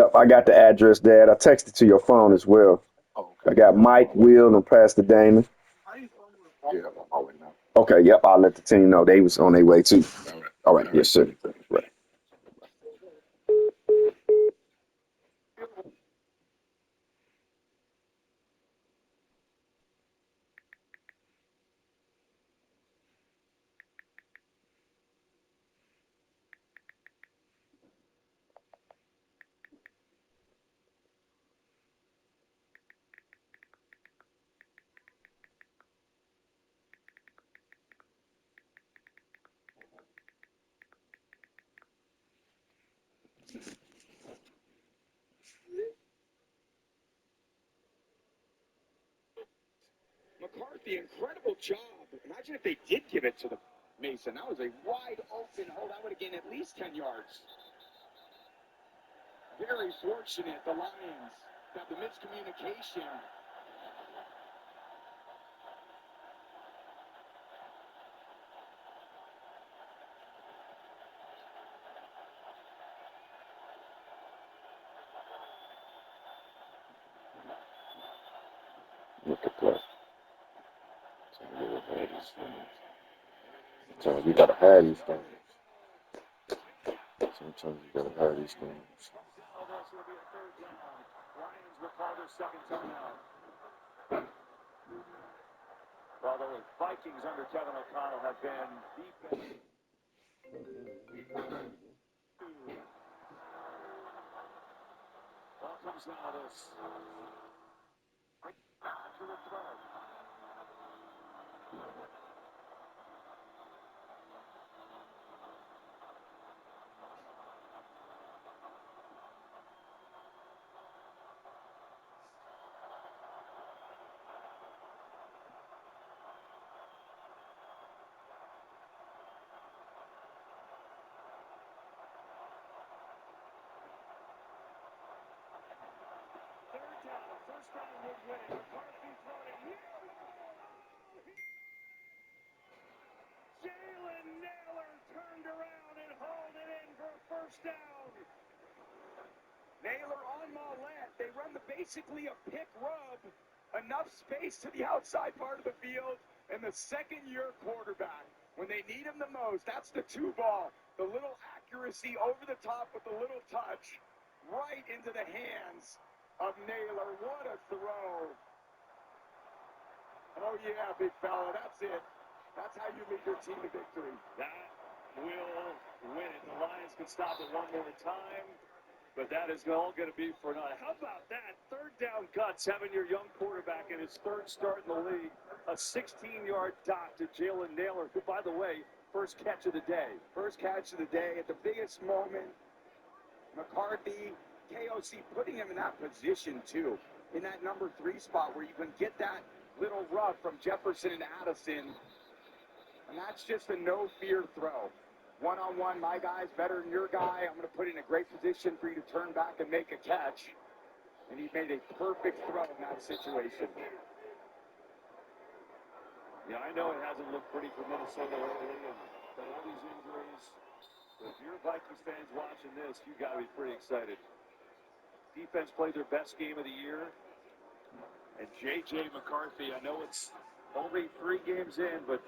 Yep, I got the address, Dad. I texted to your phone as well. Oh, I okay. got Mike, Will, and Pastor Damon. Yeah, I'm on my way now. Okay, yep, I'll let the team know they was on their way too. All right. All right, All yes, right. sir. Thanks. Right. McCarthy, incredible job. Imagine if they did give it to the Mason. That was a wide open hole. That would have gained at least 10 yards. Very fortunate, the Lions got the miscommunication. Look at that. Sometimes you gotta have these things. Sometimes you gotta have these things. Lions will call their second timeout. Well, the Vikings under Kevin O'Connell have been defense. Ball comes now this. Right back to the throw. Third down, first down would win. McCarthy throwing it here. Jalen Naylor turned around and hauled it in for a first down. Naylor on Mollett. They run basically a pick rub. Enough space to the outside part of the field. And the second-year quarterback, when they need him the most, that's the two ball. The little accuracy over the top with the little touch. Right into the hands of Naylor. What a throw. Oh, yeah, big fella. That's it. That's how you lead your team to victory. That will win it. The Lions can stop it one more time. But that is all going to be for naught. How about that? Third down guts, having your young quarterback in his third start in the league. A 16-yard dot to Jalen Naylor, who, by the way, first catch of the day. First catch of the day at the biggest moment. McCarthy, KOC putting him in that position, too, in that number 3 spot where you can get that little rub from Jefferson and Addison. And that's just a no-fear throw. One-on-one, my guy's better than your guy. I'm going to put you in a great position for you to turn back and make a catch. And he made a perfect throw in that situation. Yeah, I know it hasn't looked pretty for Minnesota lately, and all these injuries. But if you're Vikings fans watching this, you got to be pretty excited. Defense played their best game of the year. And J.J. McCarthy, I know it's only 3 games in, but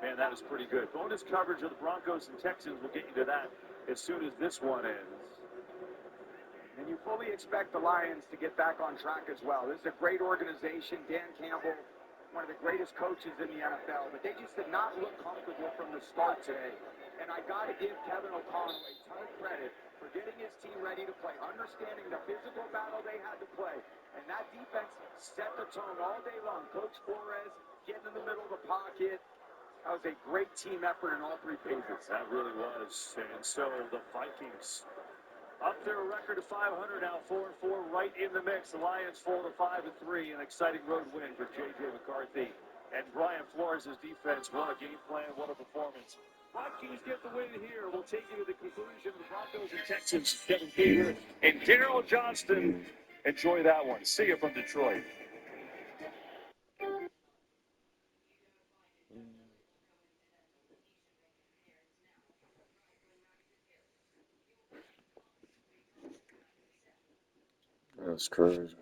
man, that is pretty good. Bonus coverage of the Broncos and Texans. We'll get you to that as soon as this one ends. And you fully expect the Lions to get back on track as well. This is a great organization. Dan Campbell, one of the greatest coaches in the NFL. But they just did not look comfortable from the start today. And I got to give Kevin O'Connell a ton of credit for getting his team ready to play, understanding the physical battle they had to play. And that defense set the tone all day long. Coach Flores getting in the middle of the pocket. That was a great team effort in all 3 phases. That really was. And so the Vikings up their record of 500 now, 4-4, right in the mix. The Lions fall to 5-3, an exciting road win for J.J. McCarthy. And Brian Flores' defense, what a game plan, what a performance. Vikings get the win here. We'll take you to the conclusion of the Broncos and Texans. Kevin Gator and Daryl Johnston. Enjoy that one. See you from Detroit. That's crazy.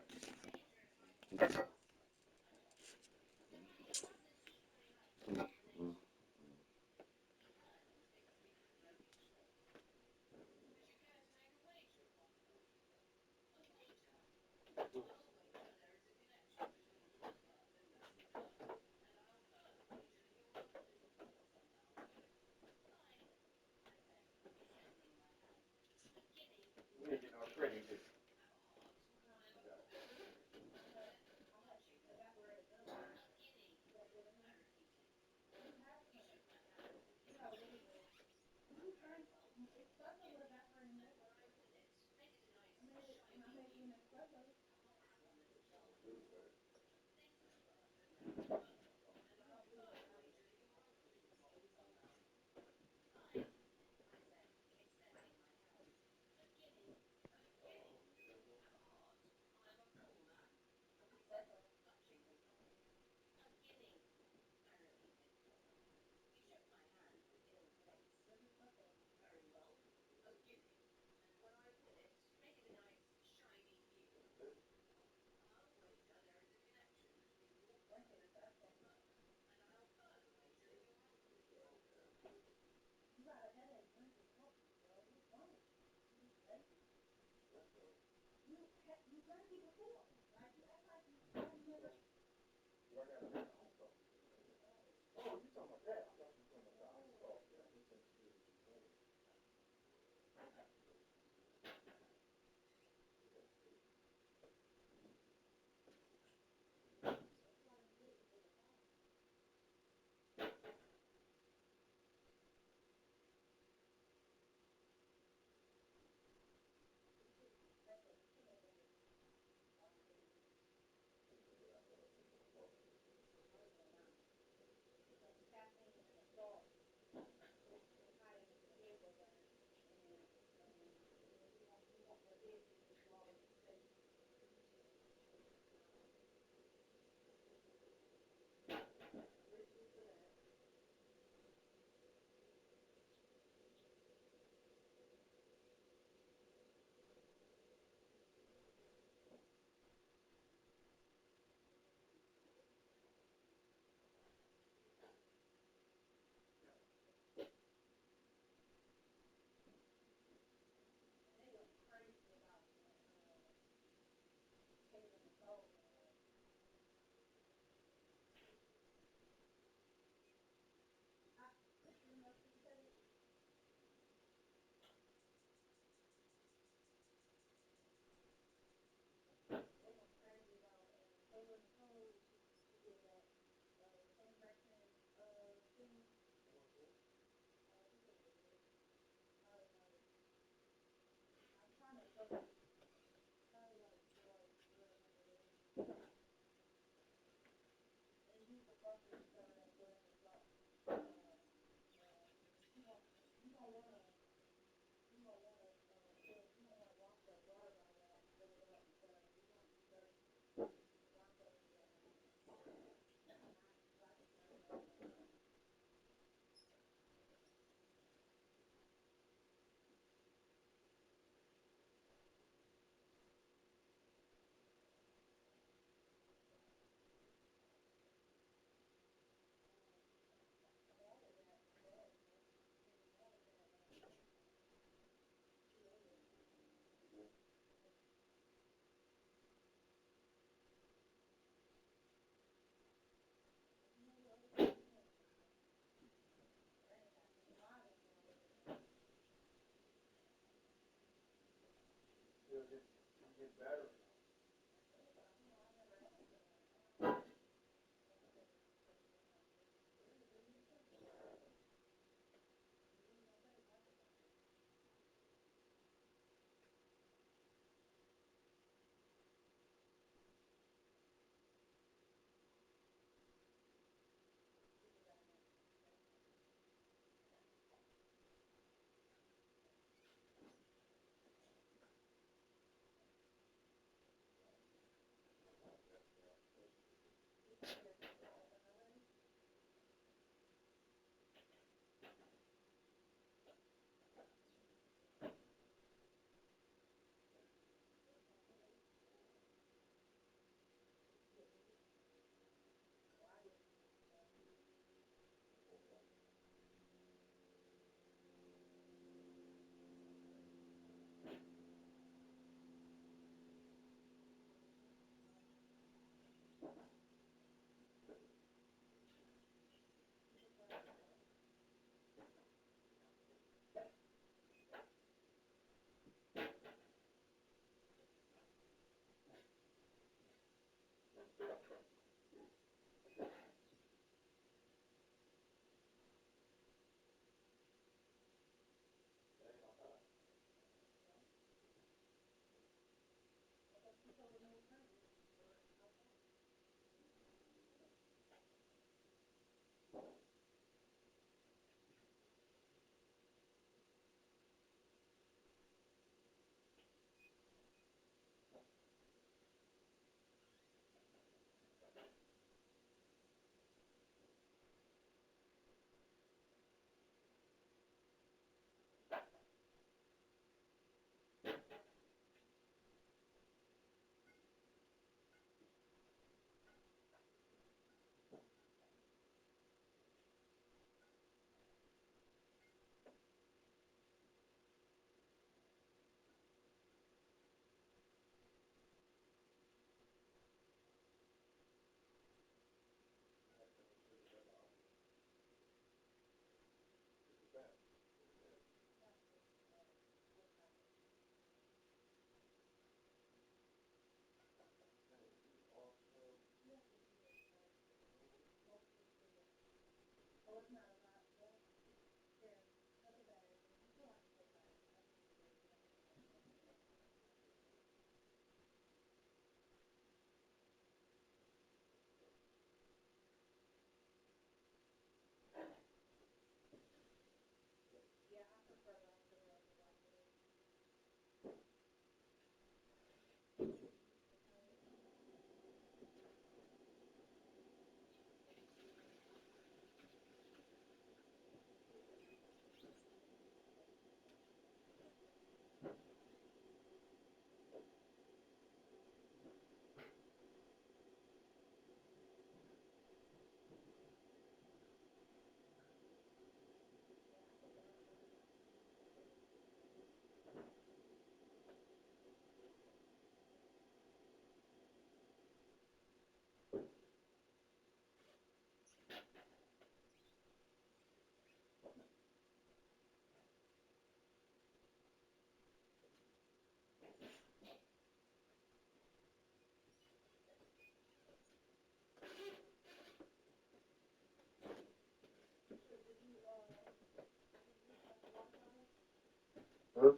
Huh?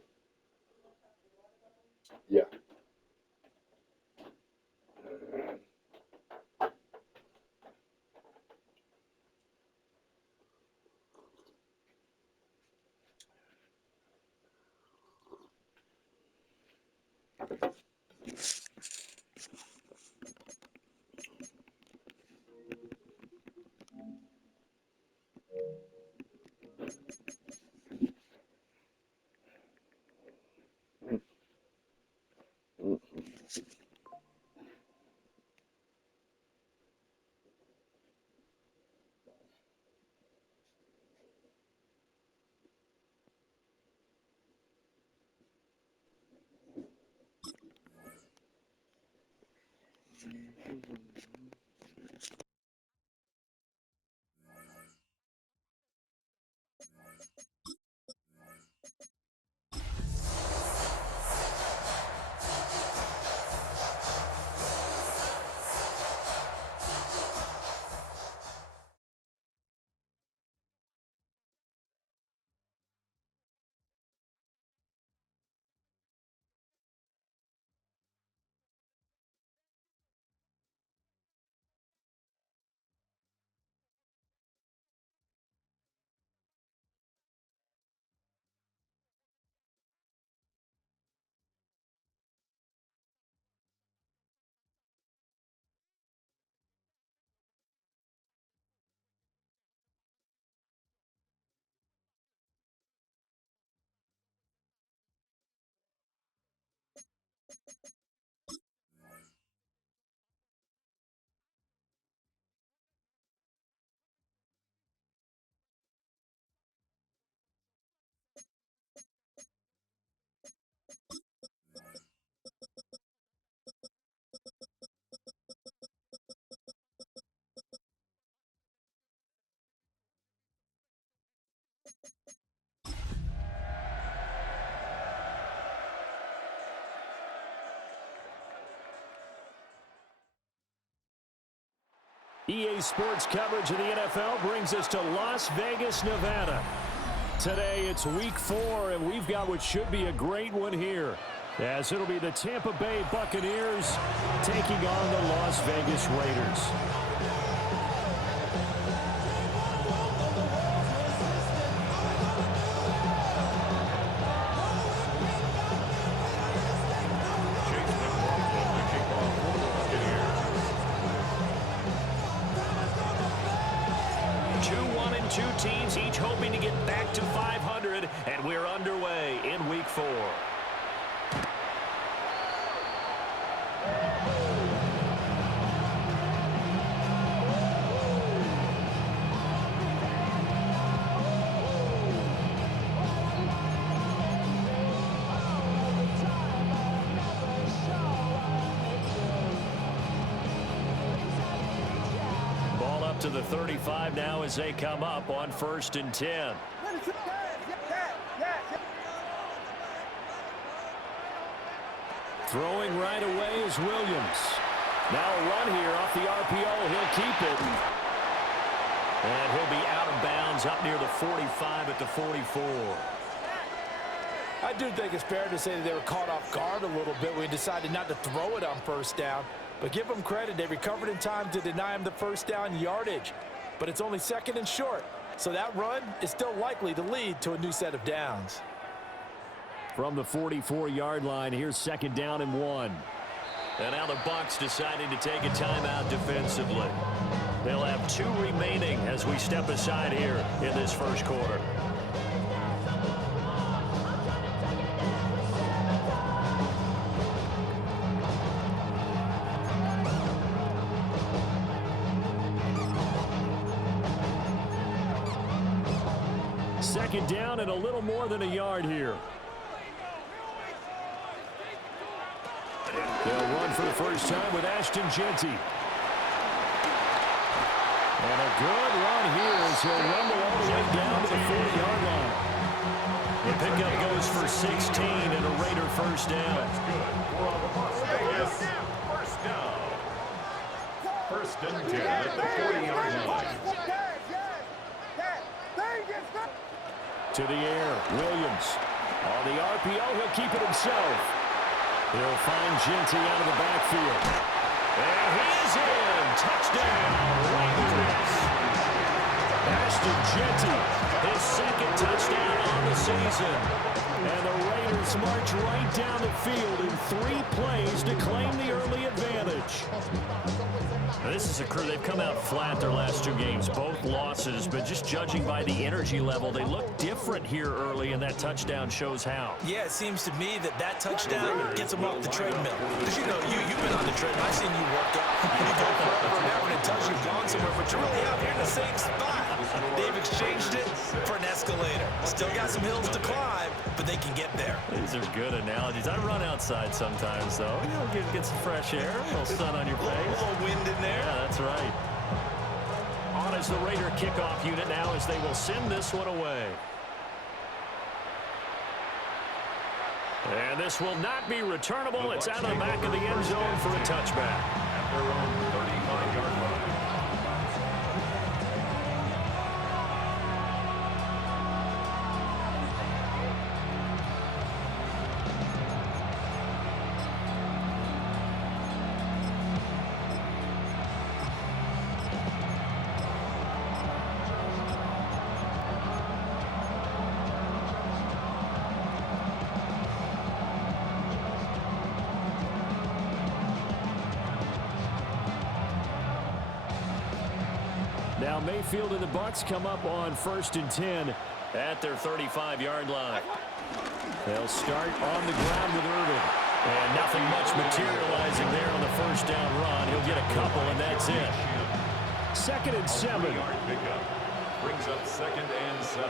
Yeah. EA Sports coverage of the NFL brings us to Las Vegas, Nevada. Today it's week 4, and we've got what should be a great one here, as it'll be the Tampa Bay Buccaneers taking on the Las Vegas Raiders. Two teams each hoping to get back to 500, and we're underway in week 4. To the 35 now as they come up on 1st and 10. Throwing right away is Williams. Now a run here off the RPO. He'll keep it. And he'll be out of bounds up near the 45 at the 44. I do think it's fair to say that they were caught off guard a little bit when we decided not to throw it on 1st down. But give them credit, they recovered in time to deny him the 1st down yardage. But it's only 2nd and short, so that run is still likely to lead to a new set of downs. From the 44-yard line, here's 2nd down and 1. And now the Bucs deciding to take a timeout defensively. They'll have 2 remaining as we step aside here in this 1st quarter. Second down and a little more than a yard here. They'll run for the first time with Ashton Jeanty. And a good run here as he'll rumble all the way down to the 40-yard line. The pickup goes for 16 and a Raider 1st down. That's good for Las Vegas. 1st down. 1st and 10 at the 40-yard line. To the air, Williams. On the RPO, he'll keep it himself. He'll find Jeanty out of the backfield. And he is in. Touchdown, Raiders. Ashton Jeanty, his 2nd touchdown on the season. And the Raiders march right down the field in 3 plays to claim the early advantage. This is a crew, they've come out flat their last 2 games, both losses, but just judging by the energy level, they look different here early, and that touchdown shows how. Yeah, it seems to me that touchdown gets them off the treadmill. Because, you know, you've been on the treadmill. I've seen you work out. You go forever and ever, and it tells you've gone somewhere, but you're really out here in the same spot. They've exchanged it for an escalator. Still got some hills to climb, but they can get there. These are good analogies. I run outside sometimes, though. You know, get some fresh air, a little sun on your face. A little wind in there. Yeah, that's right. On is the Raider kickoff unit now as they will send this one away. And this will not be returnable. It's out of the back of the end zone for a touchback. At their own 35-yard line. Now Mayfield and the Bucs come up on 1st and 10 at their 35-yard line. They'll start on the ground with Irvin. And nothing much materializing there on the 1st down run. He'll get a couple, and that's it. 2nd and 7. 3-yard pickup brings up 2nd and 7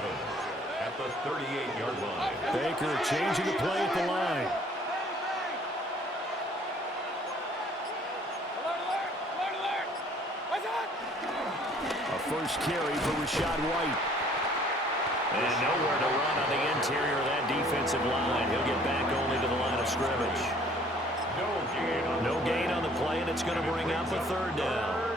at the 38-yard line. Baker changing the play at the line. A first carry for Rashad White. And nowhere to run on the interior of that defensive line. He'll get back only to the line of scrimmage. No gain on the play, and it's going to bring up a 3rd down.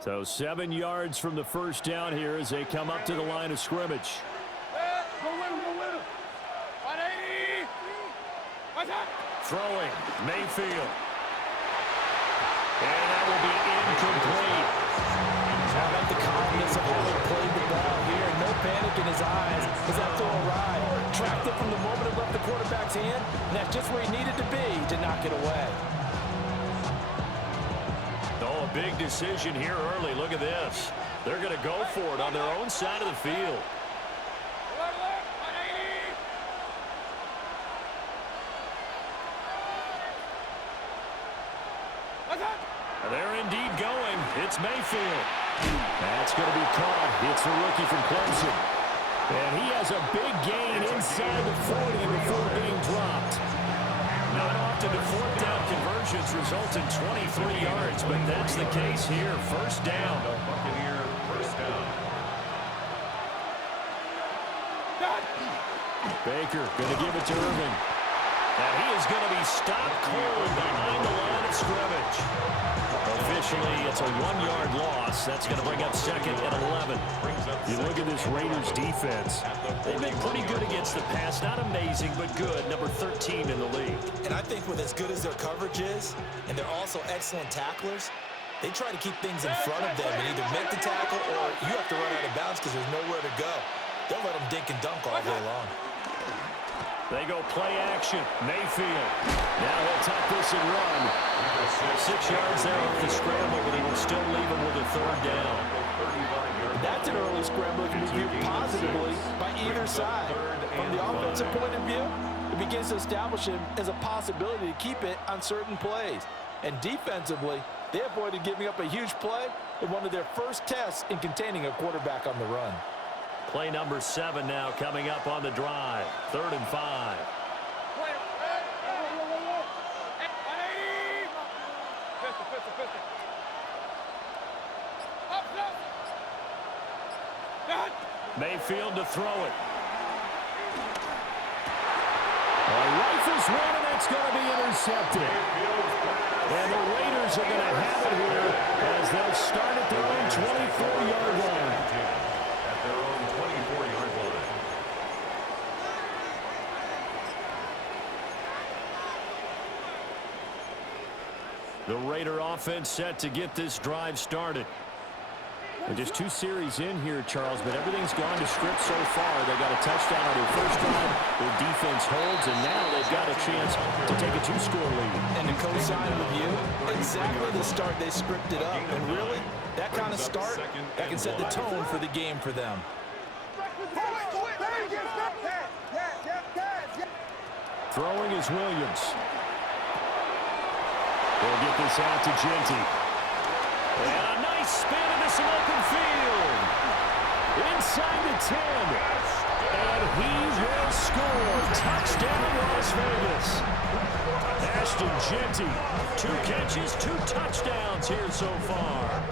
So 7 yards from the first down here as they come up to the line of scrimmage. Throwing, Mayfield. And that will be incomplete. I like the calmness of how he played the ball here. No panic in his eyes as that throw arrived. Tracked it from the moment it left the quarterback's hand, and that's just where he needed to be to knock it away. Oh, a big decision here early. Look at this. They're going to go for it on their own side of the field. They're indeed going. It's Mayfield. That's going to be caught. It's the rookie from Clemson. And he has a big gain inside the 40 before being dropped. Not often do fourth down conversions result in 23 yards, but that's the case here. First down. Buccaneer, first down. Baker going to give it to Irvin. And he is going to be stopped cold behind the line of scrimmage. Officially, it's a 1-yard loss. That's going to bring up second and 11. You look at this Raiders defense. They've been pretty good against the pass. Not amazing, but good. Number 13 in the league. And I think with as good as their coverage is, and they're also excellent tacklers, they try to keep things in front of them and either make the tackle or you have to run out of bounds because there's nowhere to go. They'll let them dink and dunk all day long. They go play action. Mayfield. Now he'll tuck this and run. 6 yards there off the scramble, but he will still leave him with a third down. That's an early scramble that can be viewed positively by either side. From the offensive point of view, it begins to establish him as a possibility to keep it on certain plays. And defensively, they avoided giving up a huge play in one of their first tests in containing a quarterback on the run. Play number 7 now coming up on the drive. 3rd and 5. Mayfield to throw it. Rifles one, and that's going to be intercepted. And the Raiders are going to have it here as they'll start at their own 24-yard line. At their own 24-yard line. The Raider offense set to get this drive started. And just 2 series in here, Charles, but everything's gone to script so far. They got a touchdown on their first drive. Their defense holds, and now they've got a chance to take a 2-score lead. And to co-sign with you, exactly the start they scripted up. And really, that kind of start, that can set the tone for the game for them. Throwing is Williams. They'll get this out to Genty. And a nice spin into some open field. Inside the 10. And he will score. Touchdown, Las Vegas. Ashton Genty. 2 catches, 2 touchdowns here so far.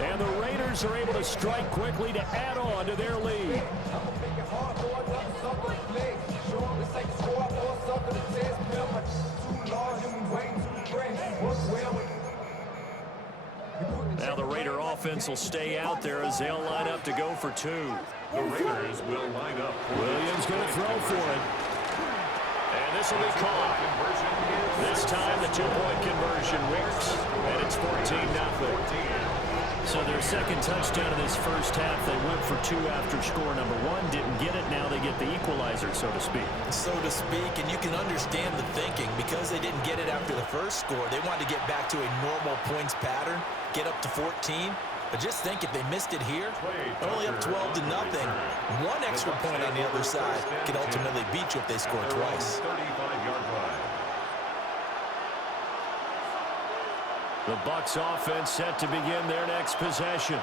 And the Raiders are able to strike quickly to add on to their lead. Now the Raider offense will stay out there as they'll line up to go for 2. The Raiders will line up. Williams going to throw for it. And this will be caught. This time the 2-point conversion works, and it's 14-0. So their second touchdown of this first half, they went for 2 after score number 1. Didn't get it. Now they get the equalizer, so to speak. So to speak, and you can understand the thinking. Because they didn't get it after the first score, they wanted to get back to a normal points pattern, get up to 14. But just think if they missed it here, only up 12-0. 1 extra point on the other side can ultimately beat you if they score twice. 35-yard line. The Bucs offense set to begin their next possession.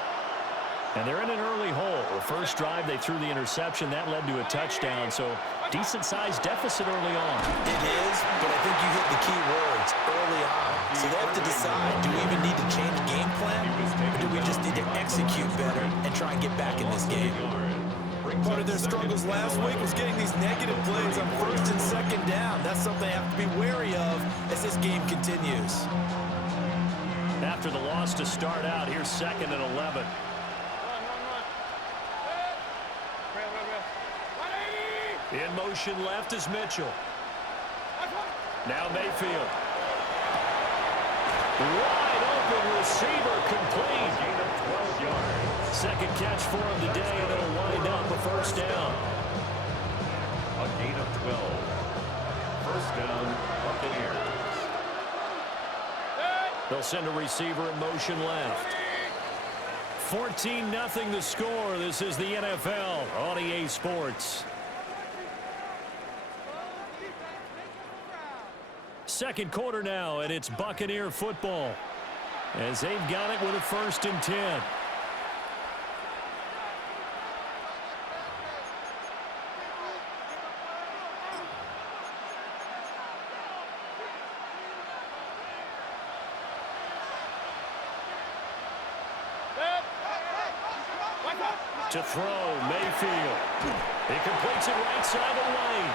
And they're in an early hole. The first drive, they threw the interception. That led to a touchdown, so decent-sized deficit early on. It is, but I think you hit the key words early on. So they have to decide, do we even need to change game plan, or do we just need to execute better and try and get back in this game? Part of their struggles last week was getting these negative plays on 1st and 2nd down. That's something they have to be wary of as this game continues. After the loss to start out, here's 2nd and 11. In motion left is Mitchell. Now Mayfield. Wide open receiver complete. Gain of 12 yards. Second catch for him today, and it'll wind up a first down. A gain of 12. First down, Buccaneers. They'll send a receiver in motion left. 14-0 the score. This is the NFL on EA Sports. Second quarter now, and it's Buccaneer football as they've got it with a 1st and 10. To throw, Mayfield. He completes it right side of the lane.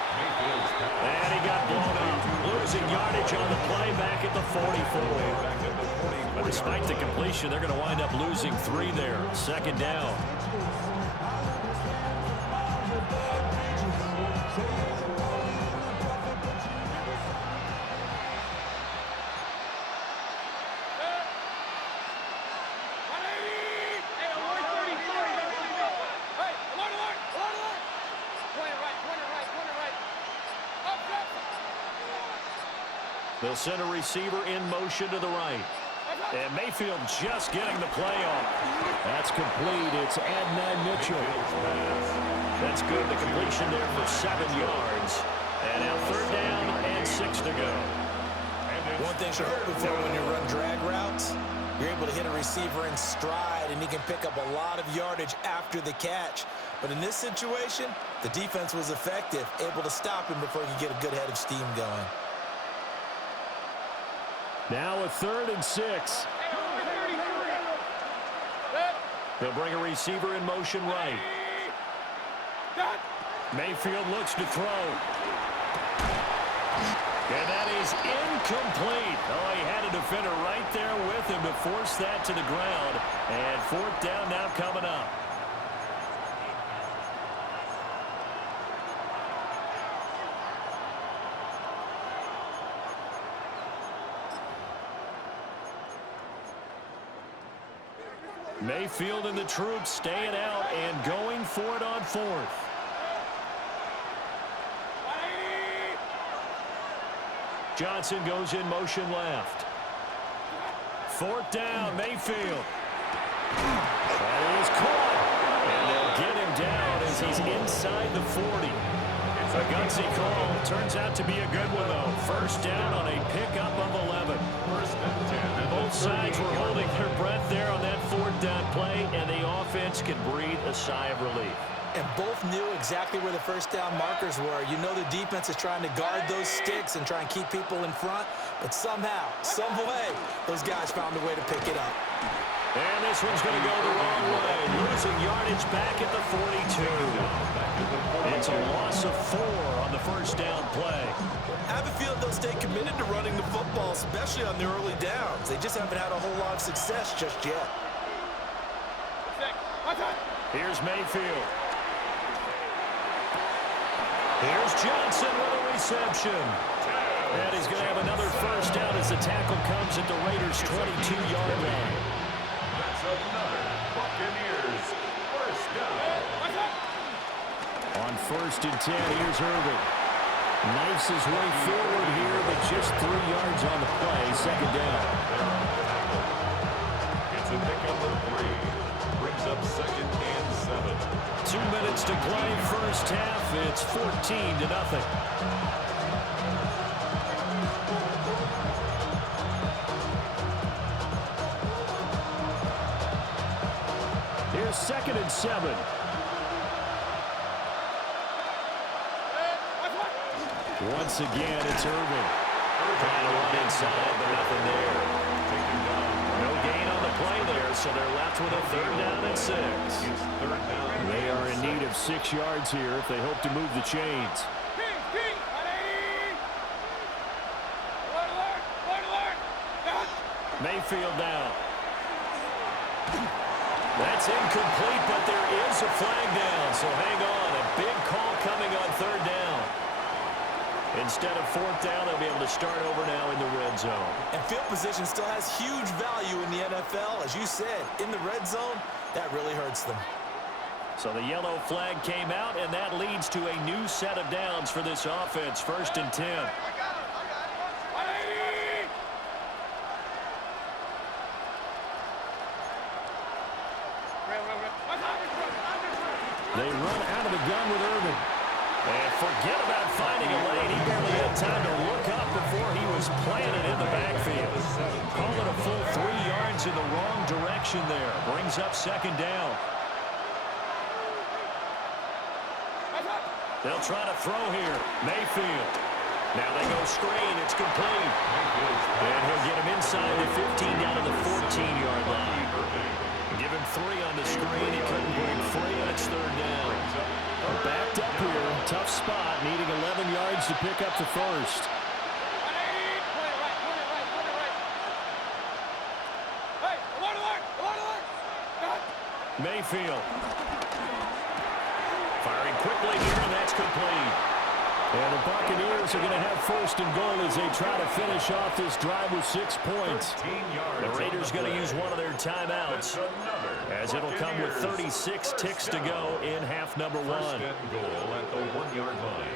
And he got blown up. Losing yardage on the play back at the 44. But despite the completion, they're going to wind up losing 3 there. 2nd down. They'll send a receiver in motion to the right. And Mayfield just getting the play off. That's complete. It's Adnan Mitchell. That's good. The completion there for 7 yards. And now 3rd down and 6 to go. One thing you're hoping for when you run drag routes, you're able to hit a receiver in stride, and he can pick up a lot of yardage after the catch. But in this situation, the defense was effective, able to stop him before he could get a good head of steam going. Now a 3rd and 6. They'll bring a receiver in motion right. Mayfield looks to throw. And that is incomplete. Oh, he had a defender right there with him to force that to the ground. And 4th down now coming up. Mayfield and the troops staying out and going for it on 4th. Johnson goes in motion left. 4th down, Mayfield. That is caught. And they'll get him down as he's inside the 40. It's a gutsy call. Turns out to be a good one, though. 1st down on a pickup of 11. 1st and 10. Both sides were holding their breath there on that 4th down play, and the offense can breathe a sigh of relief. And both knew exactly where the 1st down markers were. You know the defense is trying to guard those sticks and try and keep people in front, but somehow, some way, those guys found a way to pick it up. And this one's going to go the wrong way. Losing yardage back at the 42. It's a loss of 4 on the 1st down play. I have a feeling they'll stay committed to running the football, especially on the early downs. They just haven't had a whole lot of success just yet. Here's Mayfield. Here's Johnson with a reception. And he's going to have another 1st down as the tackle comes at the Raiders' 22-yard line. That's another Buccaneers 1st down. On 1st and 10, here's Irvin. Knifes his way forward here, but just 3 yards on the play. 2nd down. It's a pickup of 3. Brings up 2nd and 7. 2 minutes to play, 1st half. It's 14-0. Here's 2nd and 7. Once again, it's Irvin. Trying to run inside, but nothing there. No gain on the play there, so they're left with a 3rd down and 6. They are in need of 6 yards here if they hope to move the chains. Mayfield now. That's incomplete, but there is a flag down, so hang on. A big call coming on third down. Instead of fourth down, they'll be able to start over now in the red zone. And field position still has huge value in the NFL. As you said, in the red zone, that really hurts them. So the yellow flag came out, and that leads to a new set of downs for this offense. 1st and 10. They run out of the gun with Irvin. And forget about finding a lane. He barely had time to look up before he was planted in the backfield. Call it a full 3 yards in the wrong direction there. Brings up 2nd down. They'll try to throw here. Mayfield. Now they go screen. It's complete. And he'll get him inside the 15 down to the 14-yard line. Give him 3 on the screen. He couldn't break free, and it's 3rd down. Backed up here. Tough spot. Needing 11 yards to pick up the first. Mayfield. Firing quickly here, and that's complete. And the Buccaneers are going to have 1st and goal as they try to finish off this drive with 6 points. The Raiders going to use one of their timeouts, as it'll come with 36 ticks to go in half number 1. 1st and goal at the 1-yard line.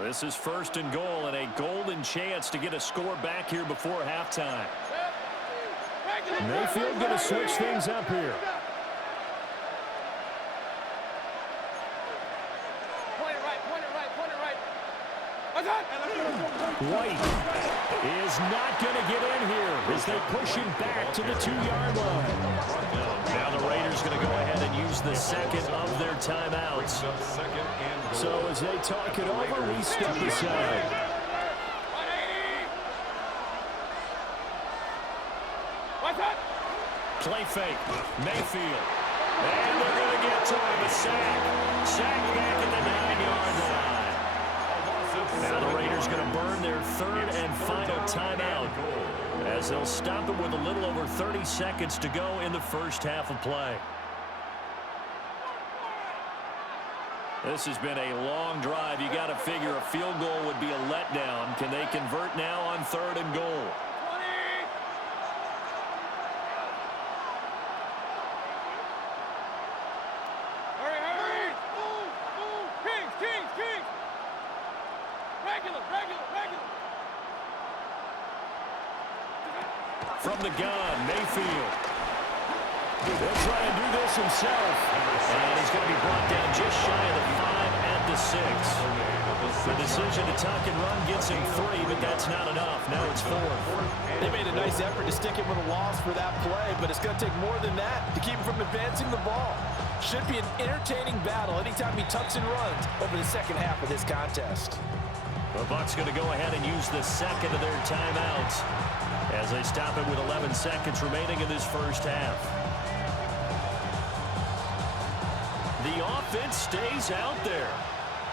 This is 1st and goal, and a golden chance to get a score back here before halftime. Mayfield going to switch things up here. White is not going to get in here as they push him back to the 2-yard line. Now the Raiders going to go ahead and use the 2nd of their timeouts. So as they talk it over, we step aside. Play fake. Mayfield. And they're going to get to him. A sack. Sack back at the 9-yard line. Now the Raiders going to burn their 3rd and final timeout, as they'll stop it with a little over 30 seconds to go in the first half of play. This has been a long drive. You got to figure a field goal would be a letdown. Can they convert now on 3rd and goal? From the gun, Mayfield. He'll try and do this himself. And he's going to be brought down just shy of the 5 at the 6. The decision to tuck and run gets him 3, but that's not enough. Now it's 4th. They made a nice effort to stick him with a loss for that play, but it's going to take more than that to keep him from advancing the ball. Should be an entertaining battle anytime he tucks and runs over the second half of this contest. The Bucs going to go ahead and use the 2nd of their timeouts as they stop it with 11 seconds remaining in this first half. The offense stays out there.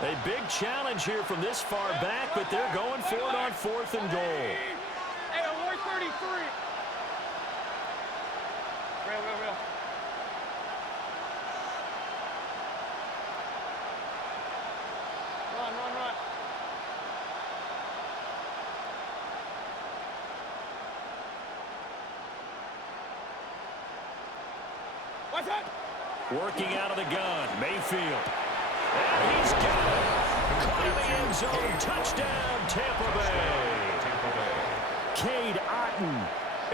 A big challenge here from this far back, but they're going for it on 4th and goal. Hey, on 33. Real. Run. What's that? Working out of the gun, Mayfield. And he's got it. Caught in the end zone. Touchdown, Tampa Bay. Cade Otton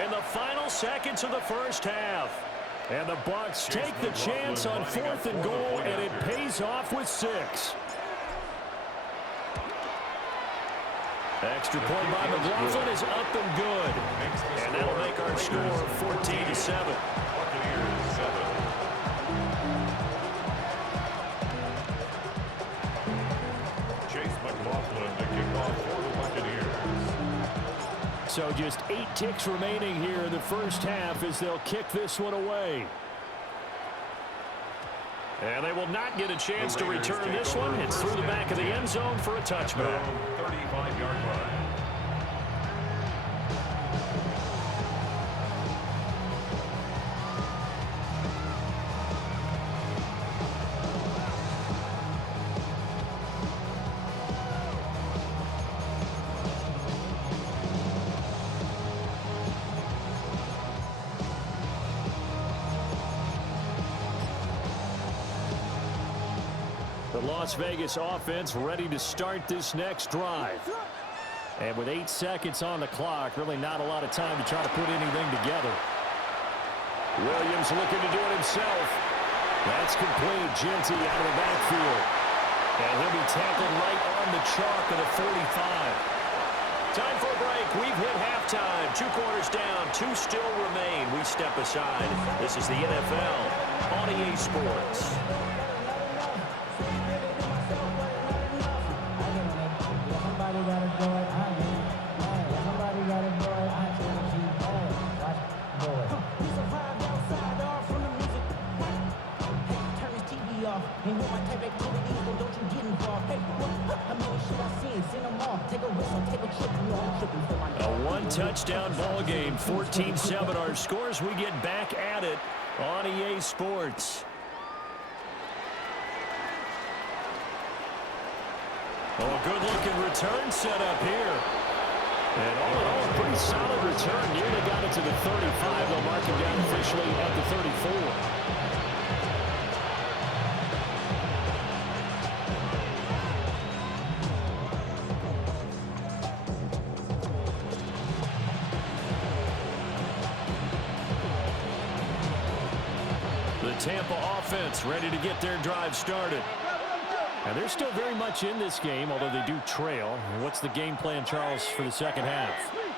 in the final seconds of the first half. And the Bucs take the chance on 4th and goal, and it pays off with 6. Extra point by McLaughlin is up and good. And that'll make our score 14-7. Buccaneers 7. McLaughlin to kick off for the Buccaneers. So just 8 ticks remaining here in the first half as they'll kick this one away. And they will not get a chance to return this one. It's through the back of the end zone for a touchback. 35-yard line. The Las Vegas offense ready to start this next drive. And with 8 seconds on the clock, really not a lot of time to try to put anything together. Williams looking to do it himself. That's complete. Genty out of the backfield. And he'll be tackled right on the chalk of the 45. Time for a break. We've hit halftime. 2 quarters down. 2 still remain. We step aside. This is the NFL on EA Sports. A 1-touchdown ball game, 14-7 our scores. We get back at it on EA Sports. Oh, good-looking return set up here. And all in all, a pretty solid return. Nearly got it to the 35. They'll mark him down officially at the 34. Tampa offense ready to get their drive started. And they're still very much in this game, although they do trail. What's the game plan, Charles, for the second half?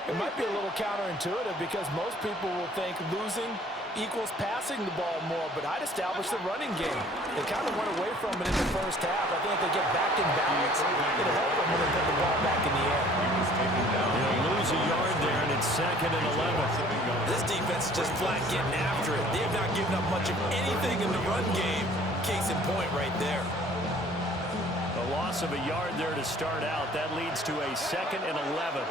It might be a little counterintuitive because most people will think losing equals passing the ball more, but I'd establish the running game. They kind of went away from it in the first half. I think if they get back in balance, it'll help them when they put the ball back in the air. They'll lose a yard there, and it's 2nd and 11. This defense is just flat getting after it. They have not given up much of anything in the run game. Case in point right there. The loss of a yard there to start out. That leads to a 2nd and 11.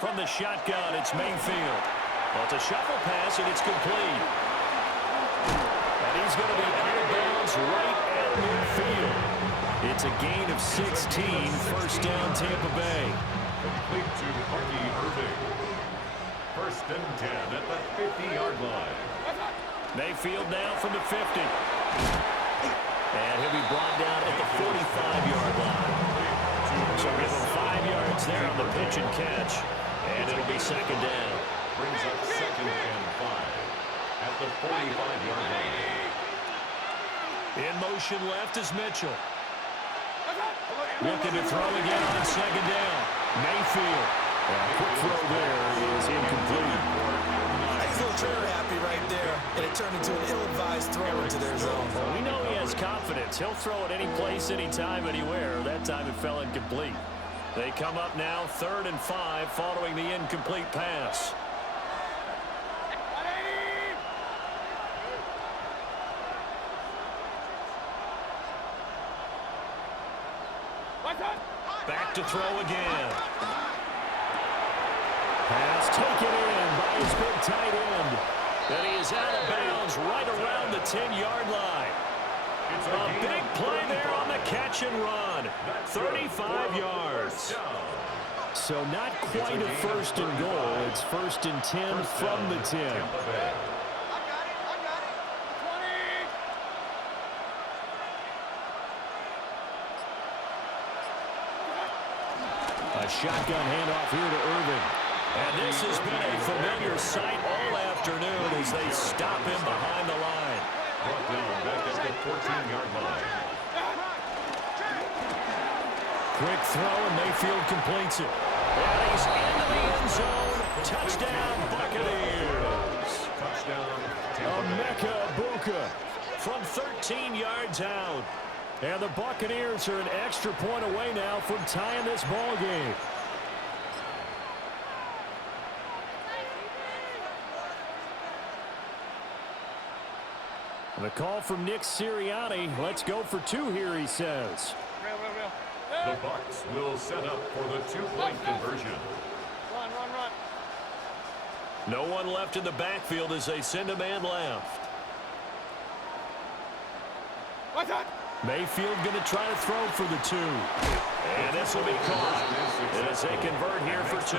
From the shotgun, it's Mayfield. Well, it's a shuffle pass, and it's complete. And he's going to be out of bounds right at midfield. It's a gain of 16, first down Tampa Bay. Complete to Archie Irving. 1st and 10 at the 50-yard line. Mayfield now from the 50. And he'll be brought down at the 45-yard line. So give him 5 yards there on the pitch and catch. And it'll be 2nd down. Brings up 2nd and 5 at the 45-yard line. In motion left is Mitchell. Looking to throw again on 2nd down. Mayfield. Quick throw there is incomplete. He's a little trigger happy right there, and it turned into an ill-advised throw into their zone. Well, we know he has confidence. He'll throw it any place, anytime, anywhere. That time it fell incomplete. They come up now 3rd and 5 following the incomplete pass. Back to throw again. Pass taken in by his big tight end. And he is out of bounds right around the 10-yard line. A big play there on the catch and run. 35 yards. So not quite a 1st and goal. It's 1st and 10 from the 10. A shotgun handoff here to Irving. And this has been a familiar sight all afternoon as they stop him behind the line. Brought down back at the 14-yard line. Quick throw, and Mayfield completes it. And he's into the end zone. Touchdown, Buccaneers. Touchdown, Tampa Bay. Emeka Egbuka from 13 yards out. And the Buccaneers are an extra point away now from tying this ball game. The call from Nick Sirianni. Let's go for 2 here, he says. The Bucs will set up for the 2-point conversion. Run. No one left in the backfield as they send a man left. Mayfield going to try to throw for the 2. And this will be caught as they convert here for 2.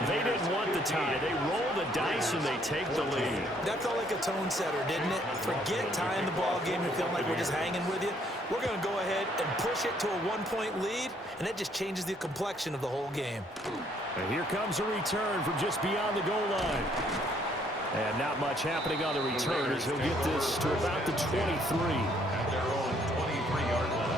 They didn't want the tie. They roll the dice and they take the lead. That felt like a tone setter, didn't it? Forget tying the ball game and feeling like we're just hanging with you. We're going to go ahead and push it to a one-point lead, and that just changes the complexion of the whole game. And here comes a return from just beyond the goal line. And not much happening on the return as he'll get this to about the 23. At their own 23-yard line.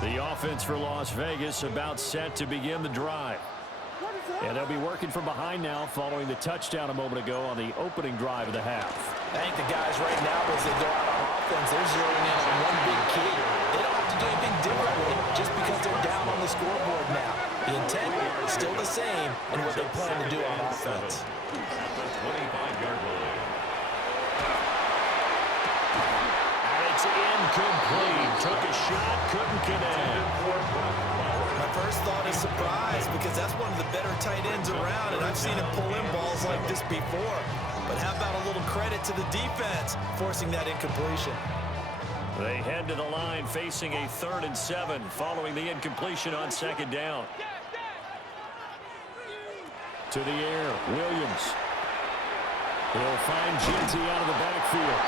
The offense for Las Vegas about set to begin the drive. And they'll be working from behind now following the touchdown a moment ago on the opening drive of the half. I think the guys right now, as they go out on offense, they're zeroing in on one big key. They don't have to do anything differently just because they're down on the scoreboard now. The intent is still the same in what they plan to do on offense. At the 25-yard line. And it's incomplete. Took a shot, couldn't connect. My first thought is surprise because that's one of the better tight ends around, and I've seen him pull in balls like this before. But how about a little credit to the defense forcing that incompletion? They head to the line facing a 3rd and 7 following the incompletion on 2nd down. To the air, Williams. He'll find Ginty out of the backfield.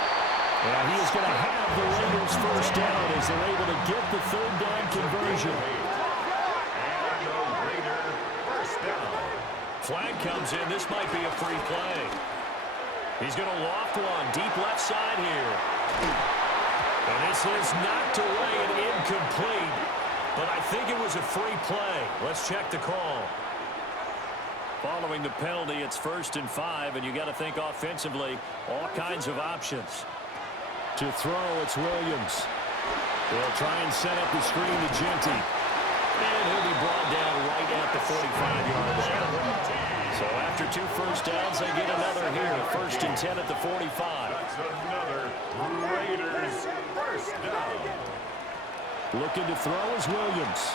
And he is going to have the Raiders first down as they're able to get the 3rd down conversion. And the Raider first down. Flag comes in. This might be a free play. He's going to loft one deep left side here. And this is knocked away and incomplete. But I think it was a free play. Let's check the call. Following the penalty, it's 1st and 5, and you got to think offensively, all kinds of options. To throw, it's Williams. They'll try and set up the screen to Ginty. And he'll be brought down right at the 45-yard line. So after 2 first downs, they get another here. 1st and 10 at the 45. That's another Raiders first down. Looking to throw is Williams.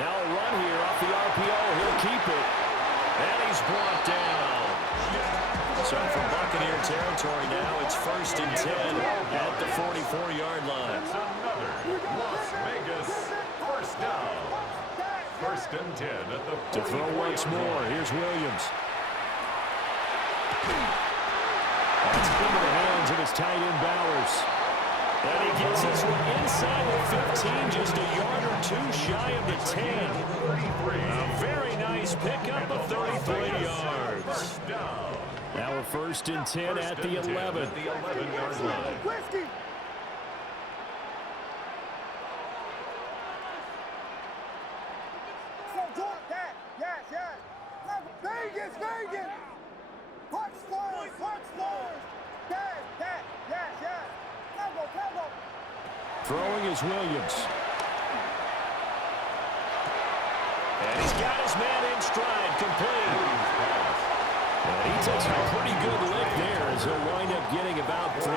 Now a run here off the RPO. He'll keep it. And he's brought down. So from Buccaneer territory now, it's 1st and 10 at the 44-yard line. That's another Las Vegas first down. 1st and 10 at the 44-yard line. To throw once more, here's Williams. That's into the hands of his tight end Bowers. And he gets this one inside the 15, just a yard or 2 shy of the 10. A very nice pickup of 33 yards. Now a 1st and 10 at the 11. At the 11-yard line. Vegas! Punch stars! Yes! Combo! Throwing is Williams. And he's got his man in stride, complete. And he takes a pretty good lick there as he'll wind up getting about 3.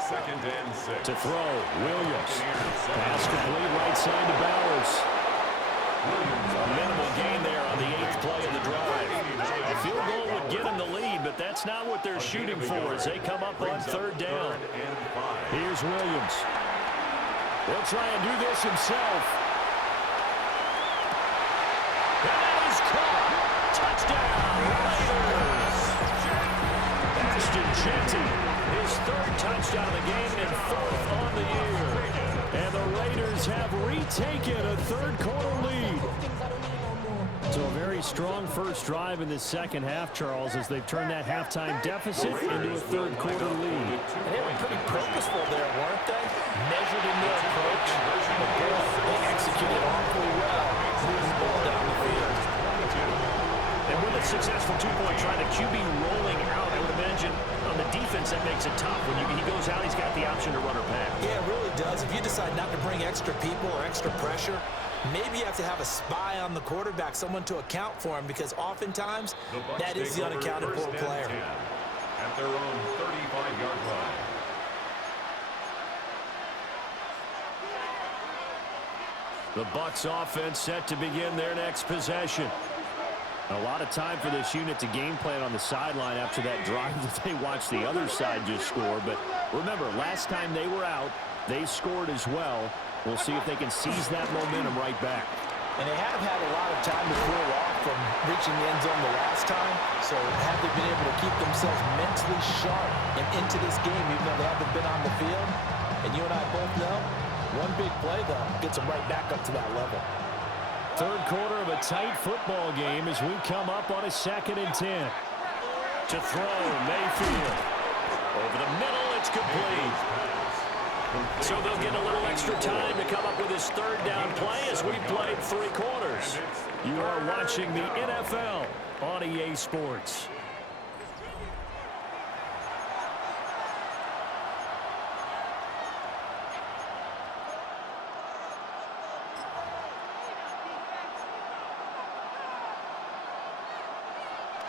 2nd and 6. To throw, Williams. Pass complete right side to Bowers. A minimal gain there on the 8th play of the drive. A field goal would get him the lead, but that's not what they're shooting for as they come up on 3rd down. Here's Williams. He'll try and do this himself. And that is caught. Touchdown, Raiders. Ashton Ginty, his 3rd touchdown of the game and 4th on the year. And the Raiders have retaken a 3rd quarter lead. So a very strong first drive in the 2nd half, Charles, as they've turned that halftime deficit into a 3rd quarter lead. And they were pretty purposeful there, weren't they? Measured in their approach. But boy, they executed awfully well, moving the ball down the field. And with a successful 2-point try, the QB rolling out, I would imagine on the defense that makes it tough. When he goes out, he's got the option to run or pass. Yeah, it really does. If you decide not to bring extra people or extra pressure, maybe you have to have a spy on the quarterback, someone to account for him, because oftentimes that is the unaccounted for player. At their own 35-yard line. The Bucs offense set to begin their next possession. A lot of time for this unit to game plan on the sideline after that drive that they watched the other side just score. But remember, last time they were out, they scored as well. We'll see if they can seize that momentum right back. And they have had a lot of time to cool off from reaching the end zone the last time. So have they been able to keep themselves mentally sharp and into this game, even though they haven't been on the field? And you and I both know, one big play, though, gets them right back up to that level. Third quarter of a tight football game as we come up on a 2nd and 10. To throw, Mayfield. Over the middle, it's complete. So they'll get a little extra time to come up with his 3rd down play as we played 3 quarters. You are watching the NFL on EA Sports.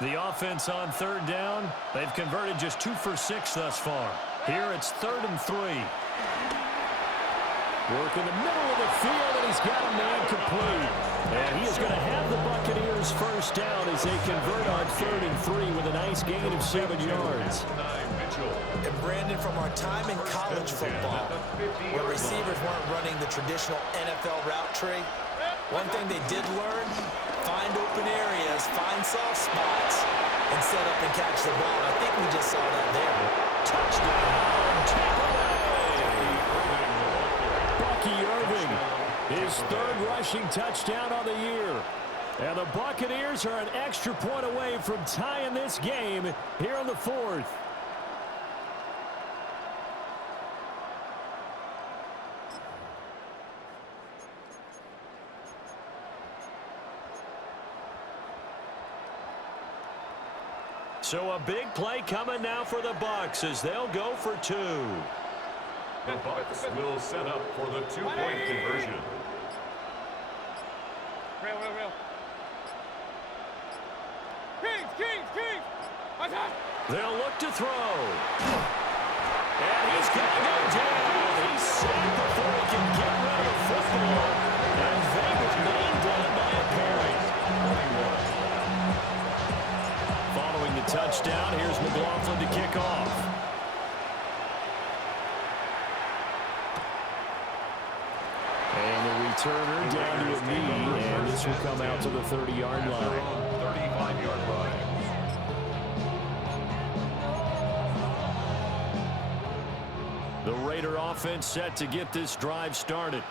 The offense on 3rd down, they've converted just 2 for 6 thus far. Here it's 3rd and 3. Work in the middle of the field, and he's got a man complete. And he is going to have the Buccaneers 1st down as they convert on 3rd and 3 with a nice gain of 7 yards. And Brandon, from our time in college football, where receivers weren't running the traditional NFL route tree, one thing they did learn, find open areas, find soft spots, and set up and catch the ball. I think we just saw that there. Touchdown, Tampa Bay! Bucky Irving, his 3rd rushing touchdown on the year. And the Buccaneers are an extra point away from tying this game here in the 4th. So a big play coming now for the Bucs as they'll go for 2. The Bucs will set up for the 2-point conversion. Real. Kings! They'll look to throw. And he's going to go down. He's sacked before he can get rid of the football. And they remain down by a point. Following the touchdown, here's McLaughlin to kick off. And the returner down to a knee, and this will come out to the 30-yard line. 35-yard line. The Raider offense set to get this drive started.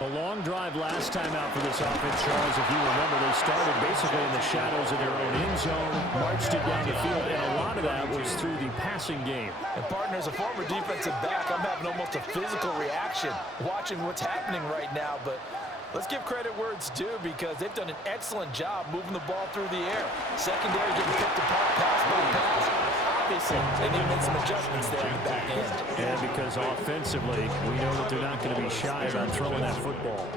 A long drive last time out for this offense, Charles. If you remember, they started basically in the shadows of their own end zone, marched it down the field, and a lot of that was through the passing game. And partner, as a former defensive back, I'm having almost a physical reaction watching what's happening right now. But let's give credit where it's due because they've done an excellent job moving the ball through the air. Secondary getting picked apart pass by pass. Obviously, they need to make some adjustments there in the back end. And because offensively, we know that they're not going to be shy about throwing that football.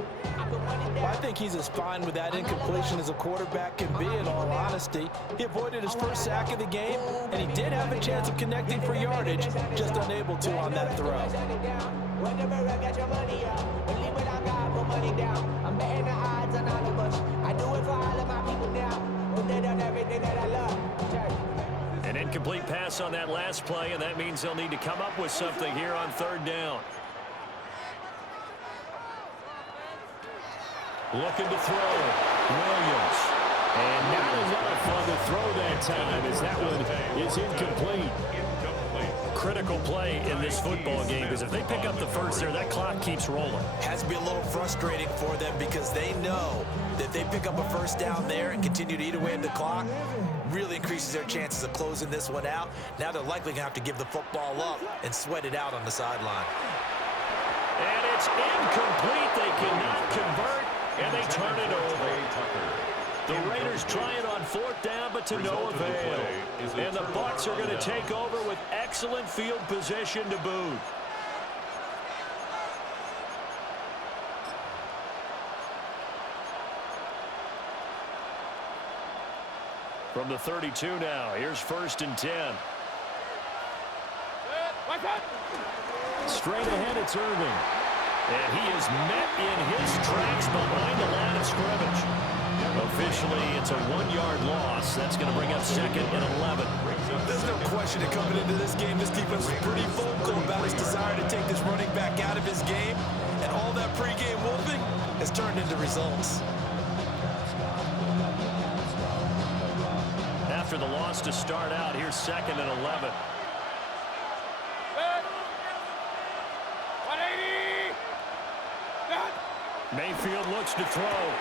Well, I think he's as fine with that incompletion as a quarterback can be, in all honesty. He avoided his 1st sack of the game, and he did have a chance of connecting for yardage, just unable to on that throw. An incomplete pass on that last play, and that means they'll need to come up with something here on 3rd down. Looking to throw, Williams. And not enough on the throw that time as that one is incomplete. Critical play in this football game because if they pick up the 1st there, that clock keeps rolling. Has to be a little frustrating for them because they know that they pick up a 1st down there and continue to eat away at the clock, really increases their chances of closing this one out. Now they're likely going to have to give the football up and sweat it out on the sideline. And it's incomplete. They cannot convert, and they turn it over. The Raiders try it on 4th down, but to no avail. And the Bucs are going to take over with excellent field position to boot. From the 32 now, here's 1st and 10. Straight ahead, it's Irving. And he is met in his tracks behind the line of scrimmage. Eventually, it's a 1-yard loss. That's going to bring up 2nd and 11. There's no question that coming into this game, this defense was pretty vocal about his desire to take this running back out of his game. And all that pregame wolfing has turned into results. After the loss to start out, here's 2nd and 11. 180. Mayfield looks to throw.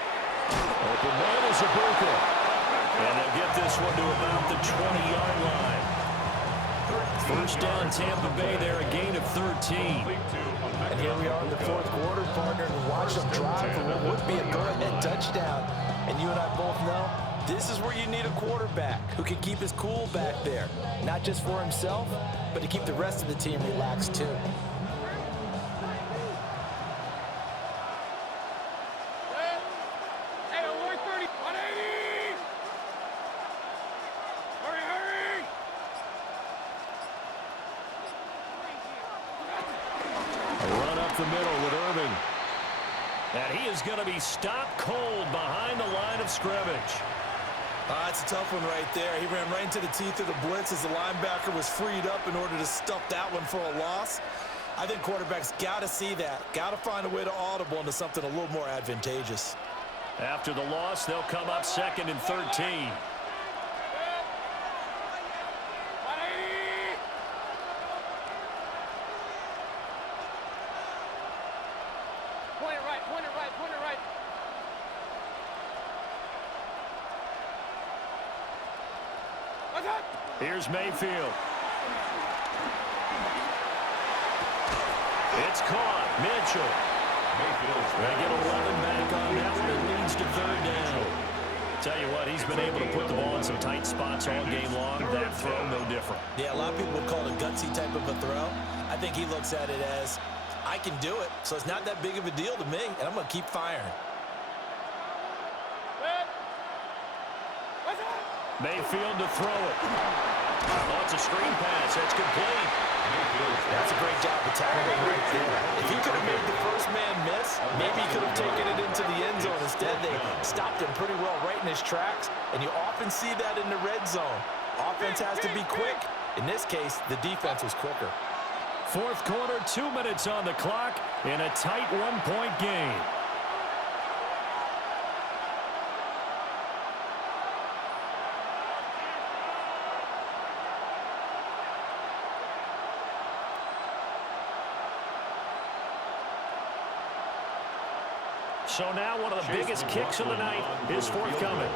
Open man is Ibuka. And they'll get this one to about the 20-yard line. First down, Tampa Bay there, a gain of 13. And here we are in the fourth quarter, partner, and watch them drive for what would be a go-ahead touchdown. And you and I both know this is where you need a quarterback who can keep his cool back there. Not just for himself, but to keep the rest of the team relaxed too. Hey, 130. 180. Hurry, hurry. A run up the middle with Irving. And he is going to be stopped cold behind the line of scrimmage. That's a tough one right there. He ran right into the teeth of the blitz as the linebacker was freed up in order to stuff that one for a loss. I think quarterbacks got to see that. Got to find a way to audible into something a little more advantageous. After the loss, they'll come up 2nd and 13. 180. Point it right, point it right, point it right. What's up? Here's Mayfield. It's caught. Mitchell. They get 11 back on that one. It leads to 3rd down. Tell you what, he's been able to put the ball in some tight spots all game long. That throw, no different. Yeah, a lot of people would call it a gutsy type of a throw. I think he looks at it as, I can do it, so it's not that big of a deal to me, and I'm going to keep firing. What's up? Mayfield to throw it. Oh, it's a screen pass. That's complete. That's a great job of tackling right there. If he could have made the first man miss, maybe he could have taken it into the end zone. Instead, they stopped him pretty well right in his tracks, and you often see that in the red zone. Offense has to be quick. In this case, the defense was quicker. Fourth quarter, 2 minutes on the clock in a tight 1-point game. So now one of the biggest kicks of the night is forthcoming.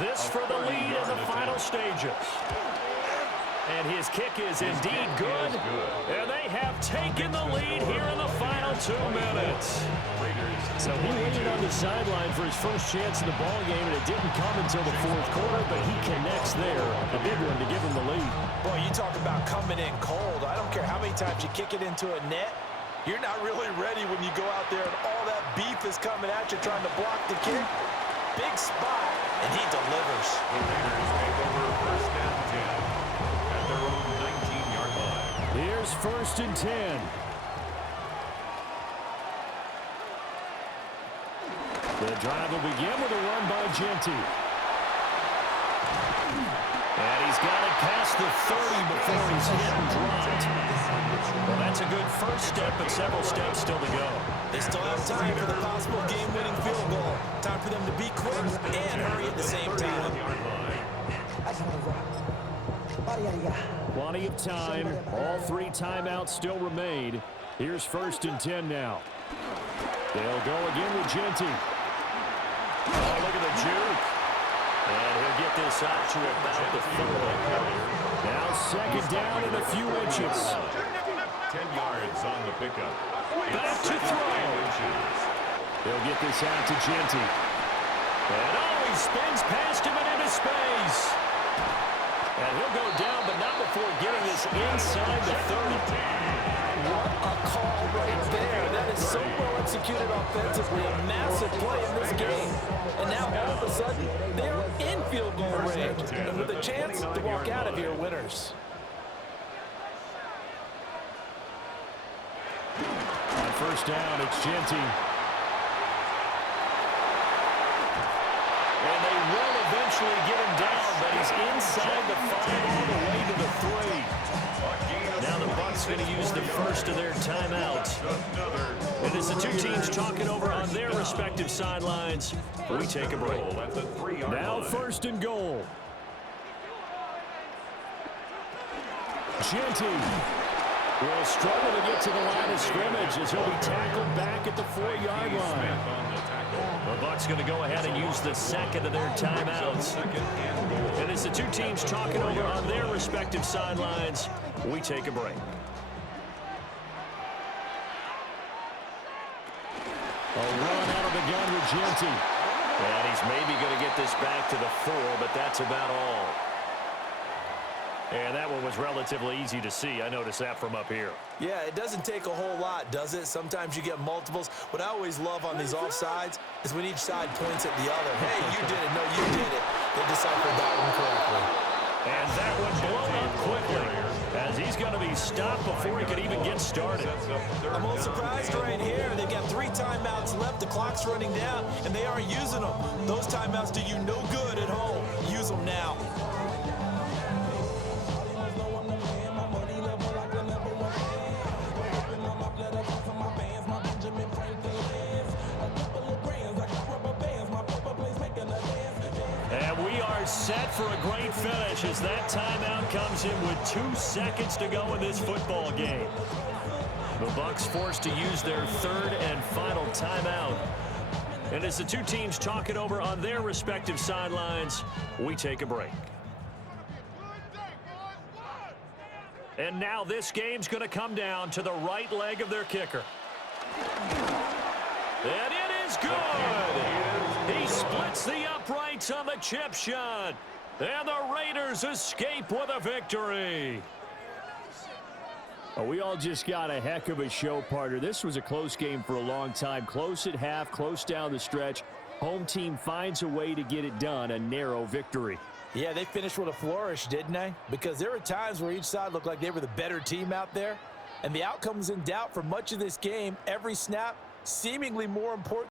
This for the lead in the final stages. And his kick is indeed good. And they have taken the lead here in the final 2 minutes. So he waited on the sideline for his first chance in the ball game, and it didn't come until the fourth quarter, but he connects there. A big one to give him the lead. Boy, you talk about coming in cold. I don't care how many times you kick it into a net. You're not really ready when you go out there and all that beef is coming at you trying to block the kick. Big spot, and he delivers. The Raiders take over 1st and 10 at their own 19-yard line. Here's 1st and 10. The drive will begin with a run by Genty. And he's got it past the 30 before he's hit and dropped. Well, that's a good first step, but several steps still to go. They still have time for the possible game-winning field goal. Time for them to be quick and hurry at the same time. Plenty of time. All 3 timeouts still remain. Here's 1st and 10 now. They'll go again with Genty. Oh, look at the juke. And he'll get this out to about the 40. Now 2nd down and a few inches. 10 yards on the pickup. Back to throw. They'll get this out to Genty. And he spins past him and into space. And he'll go down, but not before getting this inside the 30. What a call right there. That is so well executed offensively. A massive play in this game. And now all of a sudden, they're in field goal range. And with a chance to walk out of here winners. On 1st down, it's Genty. And they eventually get him down, but he's inside the 5 all the way to the 3. Now the Bucs going to use the first of their timeouts. And as the two teams talking over on their respective sidelines, we take a break. Now first and goal. Genty will struggle to get to the line of scrimmage as he'll be tackled back at the 4-yard line. The Bucs going to go ahead and use the second of their timeouts. And as the two teams talking over on their respective sidelines, we take a break. A run out of the gun with Genty. And he's maybe going to get this back to the 4, but that's about all. And that one was relatively easy to see. I noticed that from up here. Yeah, it doesn't take a whole lot, does it? Sometimes you get multiples. What I always love on these offsides is when each side points at the other. Hey, you did it. No, you did it. They deciphered that one correctly. And that one blown up quickly as he's going to be stopped before he could even get started. I'm a little surprised right here. They've got 3 timeouts left. The clock's running down, and they aren't using them. Those timeouts do you no good at home. Use them now. And we are set for a great finish as that timeout comes in with 2 seconds to go in this football game. The Bucs forced to use their 3rd and final timeout. And as the two teams talk it over on their respective sidelines, we take a break. And now this game's going to come down to the right leg of their kicker. And it is good! He splits the uprights on the chip shot. And the Raiders escape with a victory. We all just got a heck of a show, partner. This was a close game for a long time. Close at half, close down the stretch. Home team finds a way to get it done, a narrow victory. Yeah, they finished with a flourish, didn't they? Because there were times where each side looked like they were the better team out there. And the outcome was in doubt for much of this game. Every snap seemingly more important